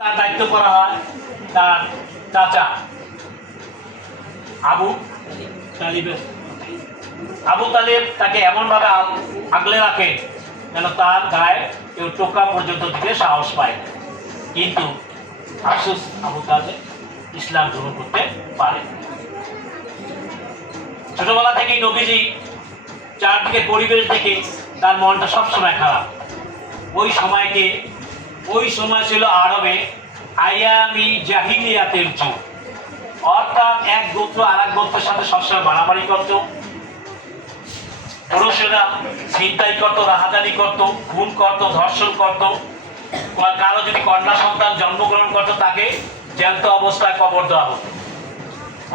তার দায়িত্ব করা হয় তার চাচা আবু তালিবের। আবু তালিব তাকে এমনভাবে আগলে রাখে যেন তার গায়ে কেউ টোকা পর্যন্ত দিতে সাহস পায় না। কিন্তু আফসোস, আবু তালিব ইসলাম গ্রহণ করতে পারে। ছোটবেলা থেকেই নবীজি চারদিকে পরিবেশ দেখে তার মনটা সবসময় খারাপ। ওই সময় ছিল আরবে আয়ামি জাহিলিয়াতের যুগ, অর্থাৎ এক গোত্র আর এক গোত্রের সাথে সবসময় মারামারি করত, পুরুষেরা ছিনতাই করতো, রাহাজানি করতো, খুন করতো, ধর্ষণ করতো। কারো যদি কন্যা সন্তান জন্মগ্রহণ করতো তাকে জ্যান্ত অবস্থায় কবর দেওয়া হতো।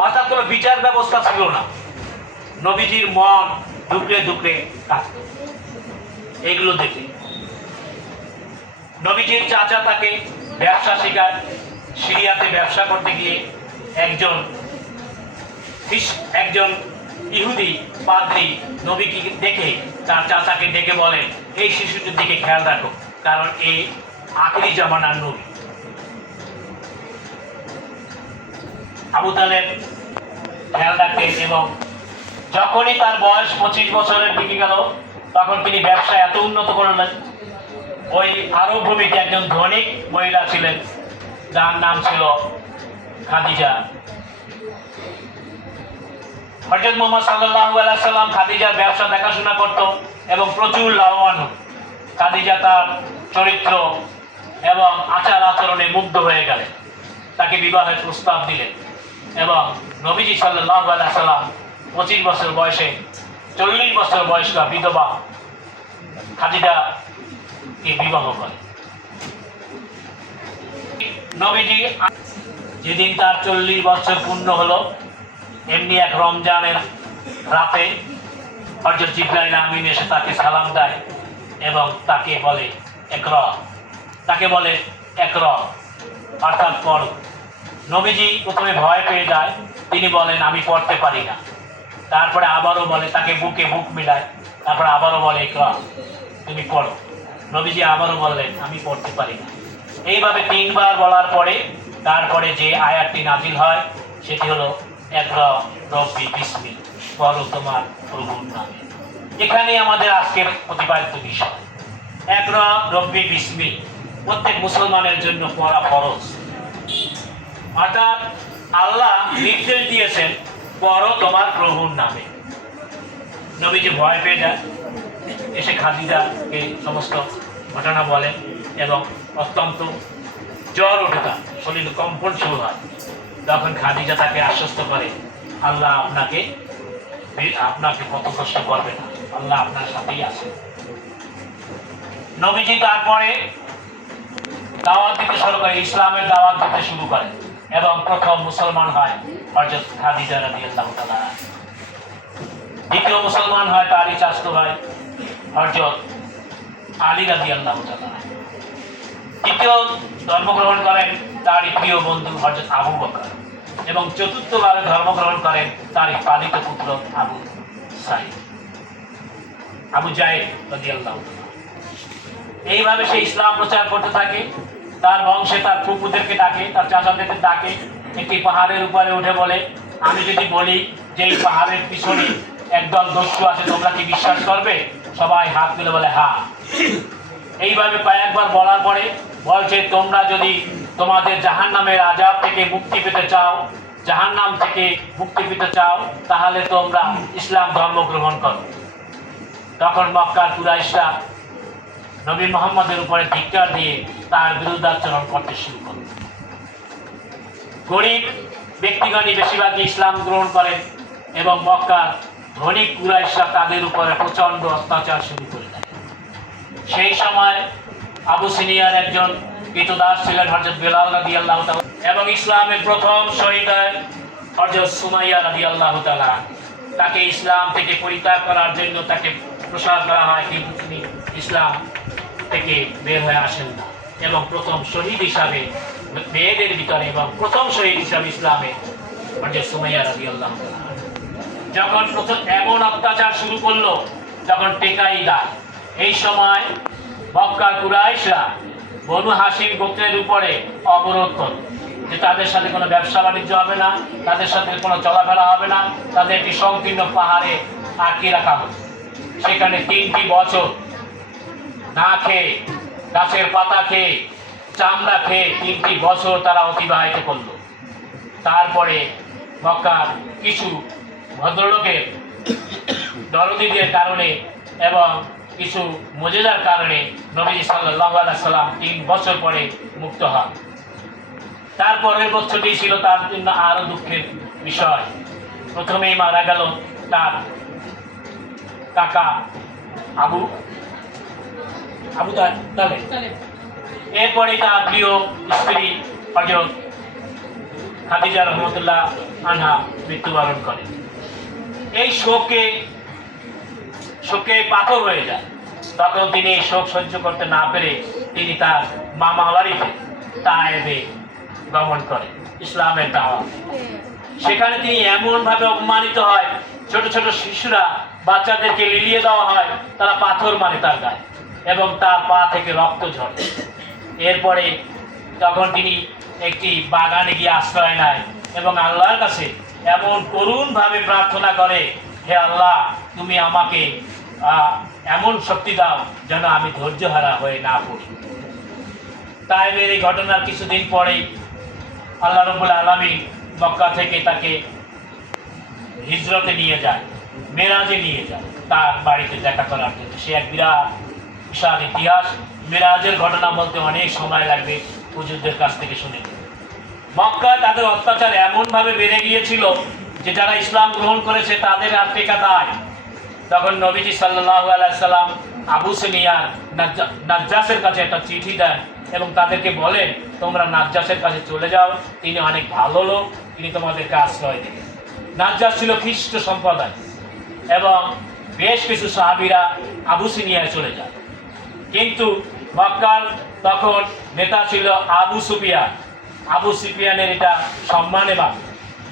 অর্থাৎ কোনো বিচার ব্যবস্থা ছিল না। নবীজির মন দুকড়ে দুকড়ে কাঁদত এগুলো দেখে। নবীজির চাচা তাকে ব্যবসা শেখায়। সিরিয়াতে ব্যবসা করতে গিয়ে একজন ইহুদি পাদ্রী নবীকে দেখে তার চাচাকে ডেকে বলে, এই শিশুটির দিকে খেয়াল রাখো, কারণ এই আখিরি জামানার নবী। আবু তালেব খেয়াল রাখতেন এবং যখনই তার বয়স 25 বছরের দিকে গেল তখন তিনি ব্যবসা এত উন্নত করলেন। ওই আরব ভূমিতে একজন ধনিক মহিলা ছিলেন যার নাম ছিল খাদিজা। হযরত মুহাম্মদ সাল্লাল্লাহু আলাইহি সাল্লাম খাদিজার ব্যবসা দেখাশোনা করত এবং প্রচুর লাভবান হত। খাদিজা তার চরিত্র এবং আচার আচরণে মুগ্ধ হয়ে গেলেন, তাকে বিবাহের প্রস্তাব দিলেন এবং নবীজি সাল্লাল্লাহু আলাইহি সাল্লাম 25 বছর বয়সে 40 বছর বয়স্ক বিধবা খাদিজাকে বিবাহ করেন। নবীজি যেদিন তার 40 বছর পূর্ণ হলো, এমনি এক রমজানের রাতে হযরত জিবরাইল আমিন এসে তাকে সালাম দেয় এবং তাকে বলে একরা, অর্থাৎ পড়ো। নবীজি প্রথমে ভয় পেয়ে যায়, তিনি বলেন আমি পড়তে পারি না। তারপরে আবারও বলে, তাকে বুকে বুক মিলায়, তারপরে আবারও বলে একরা, তুমি পড়ো। নবীজি আবারও বললেন আমি পড়তে পারি না। এইভাবে 3 বার বলার পরে তারপরে যে আয়াতটি নাজিল হয় সেটি হলো একরা রব্বি বিসমি, পড়ো তোমার প্রভুর নামে। এখানে আমাদের আজকের প্রতিপাদিত বিষয় একরা রব্বি বিসমি, প্রত্যেক মুসলমানের জন্য পড়া ফরজ। অর্থাৎ আল্লাহ নির্দেশ দিয়েছেন পড়ো তোমার প্রভুর নামে। নবীজি ভয় পেয়ে যায়, এসে খাদিজাকে সমস্ত ঘটনা বলেন এবং অত্যন্ত জ্বর ওঠে, তার শরীর কম্পন শুরু হয়। তখন খাদিজা তাকে আশ্বস্ত করে, আল্লাহ আপনাকে কত কষ্ট করবে না, আল্লাহ আপনার সাথেই আছে। নবীজি তারপরে দাওয়াত দিতে শুরু করে, ইসলামের দাওয়াত দিতে শুরু করে এবং প্রথম মুসলমান হয় হযরত খাদিজা রাদিয়াল্লাহু তাআলা। দ্বিতীয় মুসলমান হয় তারই চাচাতো ভাই হযরত আলী রাদিয়াল্লাহু তাআলা। তৃতীয় ধর্মগ্রহণ করেন তারই প্রিয় বন্ধু হযরত আবু বকর এবং চতুর্থভাবে ধর্মগ্রহণ করেন তারই পালিত পুত্র আবু জাহেল রাদিয়াল্লাহু তাআলা। এইভাবে সে ইসলাম প্রচার করতে থাকে। তার বংশে তার ফুফুদেরকে ডাকে, তার চাচাদেরকে ডাকে। একটি পাহাড়ের উপরে উঠে বলে, আমি যদি বলি যে এই পাহাড়ের পিছনে একদল দস্যু আছে, তোমরা কি বিশ্বাস করবে? সবাই হাত তুলে বলে হ্যাঁ। এইভাবে কয়েকবার বলার পরে বলছে, তোমরা যদি তোমাদের জাহান্নামের আযাব থেকে মুক্তি পেতে চাও, জাহান্নাম থেকে মুক্তি পেতে চাও, তাহলে তোমরা ইসলাম ধর্ম গ্রহণ করো। তখন মক্কার কুরাইশরা নবী মুহাম্মদের উপরে ধিক্কার দিয়ে তার বিরুদ্ধাচরণ করতে শুরু করল। গরিব ব্যক্তিগণই বেশিরভাগই ইসলাম গ্রহণ করেন এবং মক্কার ধনী কুরাইশরা তাদের উপরে প্রচন্ড অত্যাচার শুরু করে দেয়। সেই সময় আবু সিনিয়ার একজন কৃতদাস ছিলেন হযরত বেলাল রাদিয়াল্লাহু তাআলা এবং ইসলামের প্রথম শহীদ হযরত সুমাইয়া রাদিয়াল্লাহু তাআলা। তাকে ইসলাম থেকে পরিত্যাগ করার জন্য তাকে প্রসার করা হয়, কিন্তু তিনি ইসলাম থেকে বের হয়ে আসেন না এবং প্রথম শহীদ হিসাবে মেয়েদের ভিতরে এবং প্রথম শহীদ হিসাবে ইসলামে হযরত সুমাইয়া রাদিয়াল্লাহু তাআলা। যখন প্রথম এমন অত্যাচার শুরু করলো তখন টেকাই দায়। এই সময় মক্কার কুরাইশরা বনু হাসিম গোত্রের উপরে অবরোধ করল যে তাদের সাথে কোনো ব্যবসা বাণিজ্য হবে না, তাদের সাথে কোনো চলাফেরা হবে না, তাদের একটি সংকীর্ণ পাহাড়ে আটকে রাখা হবে। সেখানে 3টি বছর না খেয়ে, গাছের পাতা খেয়ে, চামড়া খেয়ে 3টি বছর তারা অতিবাহিত করল। তারপরে মক্কার কিছু ভদ্রলোকের দরদীদের কারণে এবং কিছু মজেদার কারণে নবীজি সাল্লাল্লাহু আলাইহি সাল্লাম 3 বছর পরে মুক্ত হন। তারপরের বছরটি ছিল তার জন্য আরো দুঃখের বিষয়। প্রথমেই মারা গেল তার কাকা আবু তালেব। এরপরে তার প্রিয় স্ত্রী হযরত খাদিজা রাহমাতুল্লাহ আনহা মৃত্যুবরণ করেন। এই শোকে পাথর হয়ে যায়। তখন তিনি এই শোক সহ্য করতে না পেরে তিনি তার মামা বাড়িতে তায়েবে গমন করেন ইসলামের দাওয়াত। সেখানে তিনি এমন ভাবে অপমানিত হয়, ছোট ছোট শিশুরা, বাচ্চাদেরকে লিলিয়ে দেওয়া হয়, তারা পাথর মারে তার গায়ে এবং তার পা থেকে রক্ত ঝরে। এরপরে তখন তিনি একটি বাগানে গিয়ে আশ্রয় নেয় এবং আল্লাহর কাছে এমন করুণ ভাবে প্রার্থনা করে, হে আল্লাহ, তুমি আমাকে এমন শক্তি দাও যেন আমি ধৈর্যহারা হয়ে না পড়ি। তায়েবের এই ঘটনার কিছুদিন পরেই আল্লাহ রাব্বুল আলামিন মক্কা থেকে তাকে হিজরতে নিয়ে যায়, মেরাজে নিয়ে যায় তার বাড়িতে দেখা করার জন্য। সে এক বিশাল ইতিহাস। মেরাজের ঘটনা বলতে অনেক সময় লাগবে, হুজুরদের কাছ থেকে শুনে। মক্কায় তাদের অত্যাচার এমনভাবে বেড়ে গিয়েছিল যে যারা ইসলাম গ্রহণ করেছে তাদের আর টেকা দায়। তখন নবীজি সাল্লাল্লাহু আলাইহি সাল্লাম আবু সুফিয়ান নাজ্জাশের কাছে একটা চিঠি দেন এবং তাদেরকে বলেন, তোমরা নাজ্জাশের কাছে চলে যাও, তিনি অনেক ভালো লোক, তিনি তোমাদেরকে আশ্রয় দেবেন। নাজ্জাশ ছিল খ্রিস্ট সম্প্রদায় এবং বেশ কিছু সাহাবীরা আবু সুফিয়ানে চলে যায়। কিন্তু মক্কার তখন নেতা ছিল আবু সুফিয়ান। আবু সুফিয়ানের এটা সম্মানে বাদ,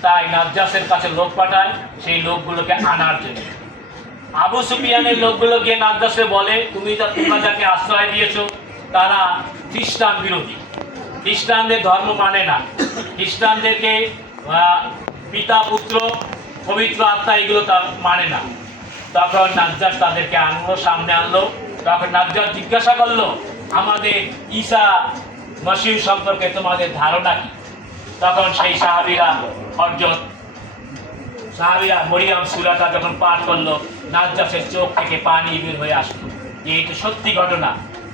তাই নাজ্জাশের কাছে লোক পাঠায় সেই লোকগুলোকে আনার জন্য। আবু সুফিয়ানের লোকগুলো গিয়ে নাজ্জাশকে বলে, তোমরা যাকে আশ্রয় দিয়েছো তারা খ্রিস্টান বিরোধী, খ্রিস্টানদের ধর্ম মানে না, খ্রিস্টানদেরকে পিতা পুত্র পবিত্র আত্মা এগুলো তা মানে না। তখন নাজ্জাশ তাদেরকে সামনে আনলো। তখন নাজ্জাশ জিজ্ঞাসা করলো, আমাদের ঈসা মসীহ সম্পর্কে তোমাদের ধারণা কি? তখন সেই সাহাবীরা মরিয়ম সূরাটা যখন পাঠ করলো, নাজ্জাশের চোখ থেকে পানি বের হয়ে আসলো যে এটা সত্যি ঘটনা।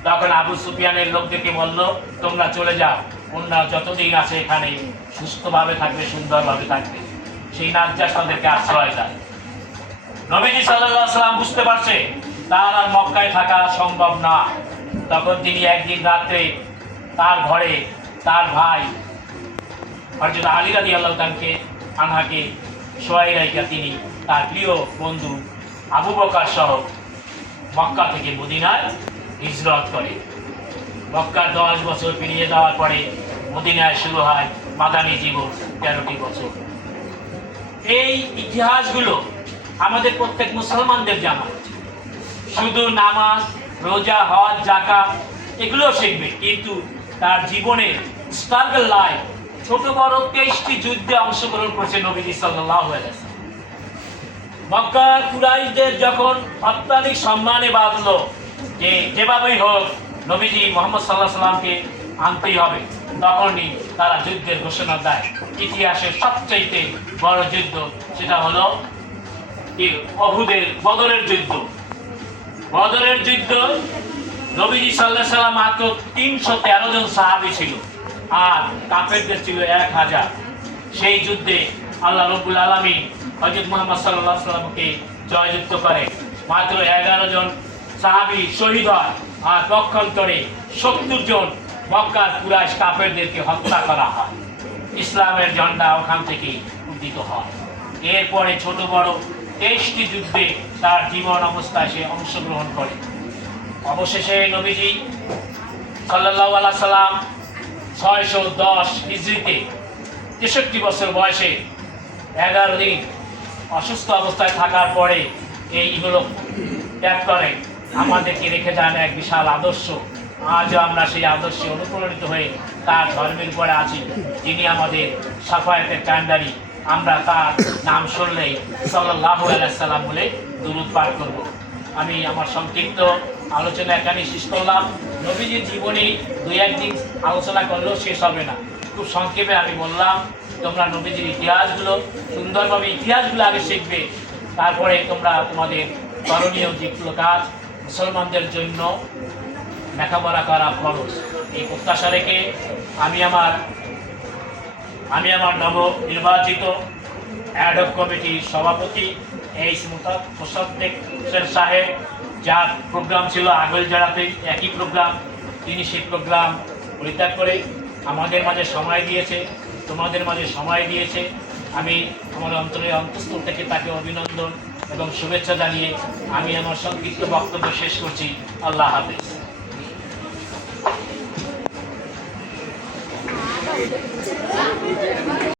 তখন আবু সুফিয়ানের লোকদেরকে বলল, তোমরা চলে যাও, ওনারা যতদিন আছে এখানে সুস্থভাবে থাকবে, সুন্দরভাবে থাকবে। সেই নাজ্জাশ তাদেরকে আশ্রয় দেয়। নবীজি সাল্লাল্লাহু আলাইহি সাল্লাম বুঝতে পারছে তার আর মক্কায় থাকা সম্ভব না। তখন তিনি একদিন রাত্রে তার ঘরে তার ভাই হযরত আলী রাদিয়াল্লাহু আনহাকে শোয়াই রাইখা তিনি তার প্রিয় বন্ধু আবু বকর সহ মক্কা থেকে মদিনায় হিজরত করে। মক্কার 10 বছর পেরিয়ে যাওয়ার পরে মদিনায় শুরু হয় মাদানী জীবন, 13টি বছর। এই ইতিহাসগুলো আমাদের প্রত্যেক মুসলমানদের জানা উচিত। শুধু নামাজ, রোজা, হজ, যাকাত এগুলো শিখবে, কিন্তু তার জীবনে স্ট্রাগল লাইফ, ছোট বড় 23টি যুদ্ধে অংশগ্রহণ করেছে নবীজি সাল্লাল্লাহু আলাইহি ওয়াসাল্লাম। মক্কার কুরাইশদের যখন অত্যাধিক সম্মানে বাঁধলো যে যেভাবেই হোক নবীজি মুহাম্মদ সাল্লাল্লাহু আলাইহি ওয়াসাল্লামকে আনতেই হবে, তখনই তারা যুদ্ধের ঘোষণা দেয়। ইতিহাসের সবচেয়ে বড় যুদ্ধ সেটা হলো বদরের যুদ্ধ। বদরের যুদ্ধ নবীজি সাল্লাল্লাহু আলাইহি ওয়াসাল্লাম মাত্র 313 জন সাহাবী ছিল আর কাফেরদের ছিল 1000। সেই যুদ্ধে আল্লাহ রাব্বুল আলামিন হযরত মুহাম্মদ সাল্লাল্লাহু আলাইহি ওয়াসাল্লামকে জয়যুক্ত করে। মাত্র 11 জন সাহাবী শহীদ হয় আর পক্ষান্তরে 70 জন মক্কার কুরাইশ কাফেরদেরকে হত্যা করা হয়। ইসলামের ঝান্ডা ওখান থেকে উদ্দিত হয়। এরপরে ছোট বড় 23টি যুদ্ধে তার জীবন অবস্থায় সে অংশগ্রহণ করে। অবশেষে নবীজি সাল্লাল্লাহু আলাইহি সাল্লাম 610 হিজরিতে 63 বছর বয়সে 11 দিন অসুস্থ অবস্থায় থাকার পরে এইগুলো ত্যাগ করে আমাদেরকে রেখে যান এক বিশাল আদর্শ। আজও আমরা সেই আদর্শে অনুপ্রাণিত হয়ে তার ধর্মের উপরে আছি, যিনি আমাদের সাফায়াতের কান্ডারি। আমরা তার নাম শুনলেই সাল্লাল্লাহু আলাইহি সাল্লাম বলে দুরূদ পাঠ করব। আমি আমার সংক্ষিপ্ত আলোচনা এখানেই শেষ করলাম। নবীজির জীবনী দুই একদিন আলোচনা করলেও শেষ হবে না। খুব সংক্ষেপে আমি বললাম, তোমরা নবীজির ইতিহাসগুলো সুন্দরভাবে ইতিহাসগুলো আগে শিখবে, তারপরে তোমরা তোমাদের করণীয় যেগুলো কাজ মুসলমানদের জন্য লেখাপড়া করা খরচ, এই প্রত্যাশা রেখে আমি আমার নব নির্বাচিত অ্যাডহক কমিটির সভাপতি এইচ মোসাদ্দেক হোসেন সাহেব, যার প্রোগ্রাম ছিল আগল জেলাতে একই প্রোগ্রাম, তিনি সেই প্রোগ্রাম পরিত্যাগ করে আমাদের মাঝে সময় দিয়েছে, তোমাদের মাঝে সময় দিয়েছে। আমি আমার অন্তরের অন্তঃস্থল থেকে তাকে অভিনন্দন এবং শুভেচ্ছা জানিয়ে আমি আমার সংক্ষিপ্ত বক্তব্য শেষ করছি। আল্লাহ হাফেজ।